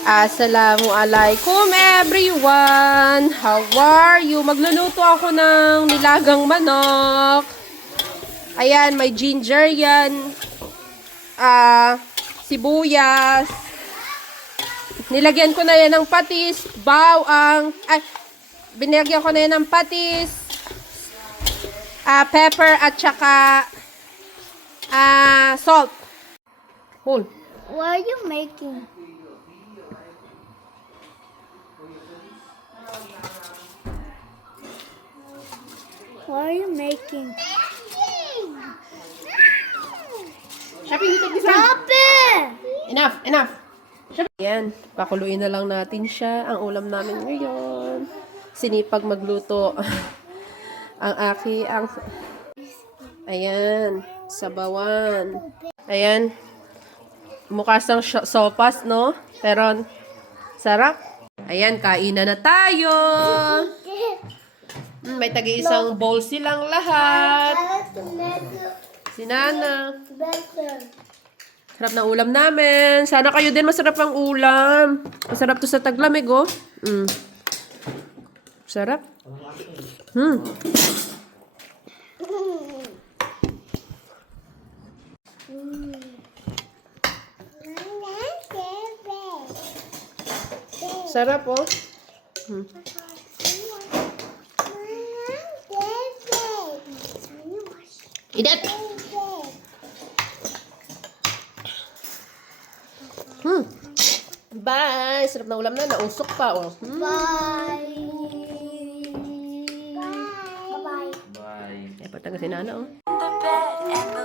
Assalamualaikum everyone! How are you? Magluluto ako ng nilagang manok. Ayan, may ginger yan. Sibuyas. Nilagyan ko na yan ng patis, bawang. Binilagyan ko na yan ng patis, pepper at saka salt. Hold. What are you making? What are you making? Stop it! Enough. Ayan, pakuluin na lang natin siya. Ang ulam namin ngayon. Sinipag magluto. Ayan, sabawan. Ayan. Mukha sang sopas, no? Pero, sarap. Ayan, kainan na tayo. May tagi-isang bowl silang lahat. Si Nana. Sarap ng ulam namin. Sana kayo din masarap ang ulam. Masarap to sa taglamig, oh. Sarap. Sarap, oh. Idat! Bye! Sarap na ulam na. Nausok pa, oh. Bye. Bye. Ay, pataga si Nana, oh. The bed and